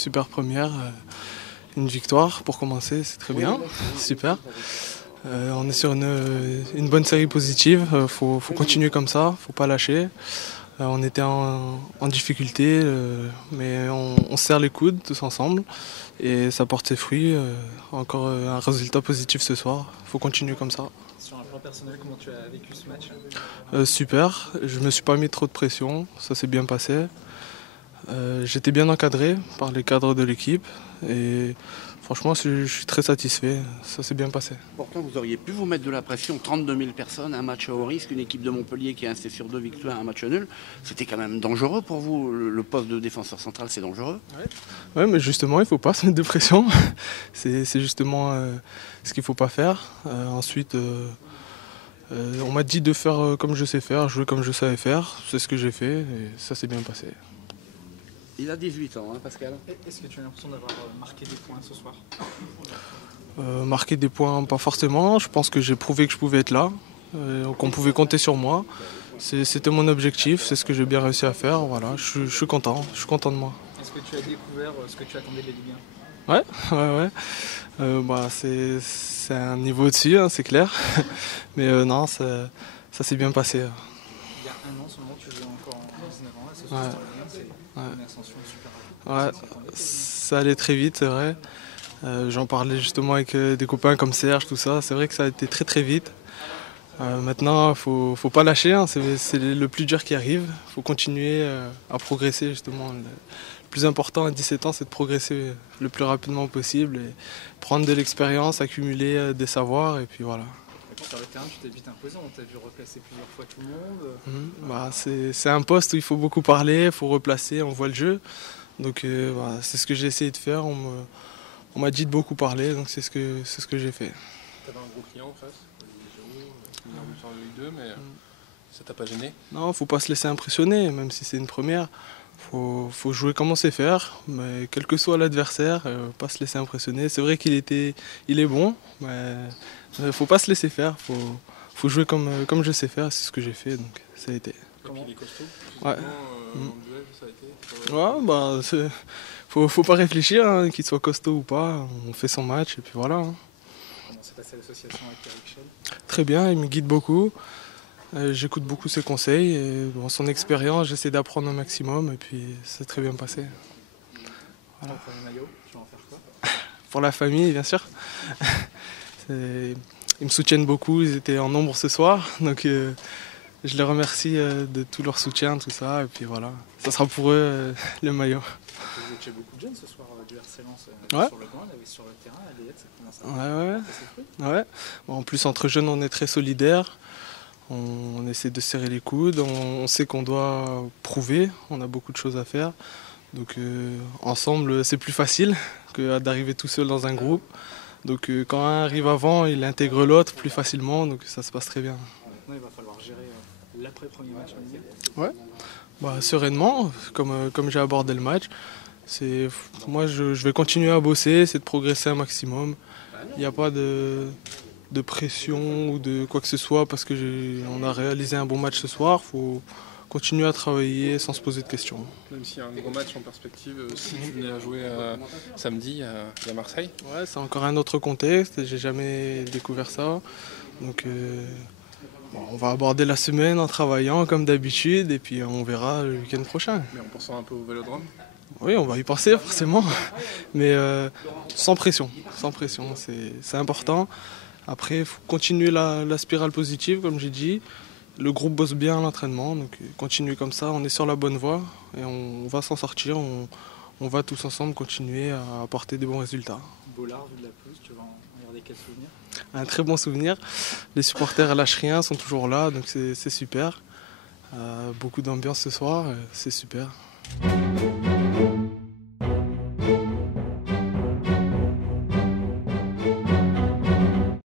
super première, une victoire pour commencer, c'est très bien, super. On est sur une bonne série positive, faut continuer comme ça, faut pas lâcher. On était en difficulté, mais on serre les coudes tous ensemble et ça porte ses fruits. Encore un résultat positif ce soir, faut continuer comme ça. Sur un plan personnel, comment tu as vécu ce match? Super, je me suis pas mis trop de pression, ça s'est bien passé. J'étais bien encadré par les cadres de l'équipe et franchement je suis très satisfait, ça s'est bien passé. Pourtant, vous auriez pu vous mettre de la pression, 32 000 personnes, un match à haut risque, une équipe de Montpellier qui est restée sur 2 victoires, un match nul. C'était quand même dangereux pour vous, le poste de défenseur central, c'est dangereux? Ouais, mais justement, il ne faut pas se mettre de pression, c'est justement ce qu'il ne faut pas faire. Ensuite, on m'a dit de faire comme je sais faire, jouer comme je savais faire, c'est ce que j'ai fait et ça s'est bien passé. Il a 18 ans, hein, Pascal. Est-ce que tu as l'impression d'avoir marqué des points ce soir? Marquer des points, pas forcément. Je pense que j'ai prouvé que je pouvais être là, qu'on pouvait compter sur moi. C'était mon objectif, c'est ce que j'ai bien réussi à faire. Voilà, je suis content de moi. Est-ce que tu as découvert ce que tu attendais de la Ligue 1? Ouais. C'est un niveau au-dessus, hein, c'est clair. Mais non, ça s'est bien passé. Il y a un an seulement, tu jouais encore en 19 ans. Ce soir, c'est une ascension super rapide. Ouais, ça allait très vite, c'est vrai. J'en parlais justement avec des copains comme Serge, tout ça. C'est vrai que ça a été très très vite. Maintenant, faut pas lâcher, hein. C'est le plus dur qui arrive. Il faut continuer à progresser justement. Le plus important à 17 ans, c'est de progresser le plus rapidement possible et prendre de l'expérience, accumuler des savoirs et puis voilà. Sur le terrain, tu t'es vite imposé, on t'a vu replacer plusieurs fois tout le monde. C'est un poste où il faut beaucoup parler, il faut replacer, on voit le jeu. Donc c'est ce que j'ai essayé de faire. On m'a dit de beaucoup parler, donc c'est ce que j'ai fait. Tu avais un gros client en face, Géo, mais ça t'a pas gêné? Non, il ne faut pas se laisser impressionner, même si c'est une première. Faut jouer comme on sait faire, mais quel que soit l'adversaire, pas se laisser impressionner. C'est vrai qu'il est bon, mais faut pas se laisser faire. Faut jouer comme je sais faire, c'est ce que j'ai fait, donc ça a été. Et puis il est costaud. Ouais. Dans le duel, ça a été. Ouais, faut pas réfléchir, hein, qu'il soit costaud ou pas. On fait son match et puis voilà. Hein. Comment s'est passée l'association avec Eric Schell? Très bien, il me guide beaucoup. J'écoute beaucoup ses conseils et son expérience, j'essaie d'apprendre au maximum et puis c'est très bien passé. Voilà. Ton premier maillot, tu vas en faire quoi? Pour la famille, bien sûr. Ils me soutiennent beaucoup, ils étaient en nombre ce soir, donc je les remercie de tout leur soutien, tout ça, et puis voilà, ça sera pour eux le maillot. Vous étiez beaucoup de jeunes ce soir du RC Lens sur le banc, sur le terrain, à Liette, ça commence à... Ouais. Bon, en plus, entre jeunes, on est très solidaires. On essaie de serrer les coudes, on sait qu'on doit prouver, on a beaucoup de choses à faire. Donc ensemble, c'est plus facile que d'arriver tout seul dans un groupe. Donc quand un arrive avant, il intègre l'autre plus facilement, donc ça se passe très bien. Maintenant, il va falloir gérer l'après-premier match en Ligue. Ouais, sereinement, comme j'ai abordé le match. Moi, je vais continuer à bosser, c'est de progresser un maximum. Il n'y a pas de pression ou de quoi que ce soit parce qu'on a réalisé un bon match ce soir. Il faut continuer à travailler sans se poser de questions. Même s'il y a un gros match en perspective, si tu venais à jouer samedi à Marseille? Ouais, c'est encore un autre contexte, j'ai jamais découvert ça. Donc on va aborder la semaine en travaillant comme d'habitude et puis on verra le week-end prochain. Mais en pensant un peu au Vélodrome? Oui, on va y penser forcément, mais sans pression, c'est important. Après, il faut continuer la spirale positive, comme j'ai dit. Le groupe bosse bien à l'entraînement, donc continuer comme ça, on est sur la bonne voie et on va s'en sortir. On va tous ensemble continuer à apporter des bons résultats. Bollard, vu de la pelouse, tu vas en garder quel souvenir? Un très bon souvenir. Les supporters lâchent rien, sont toujours là, donc c'est super. Beaucoup d'ambiance ce soir, c'est super.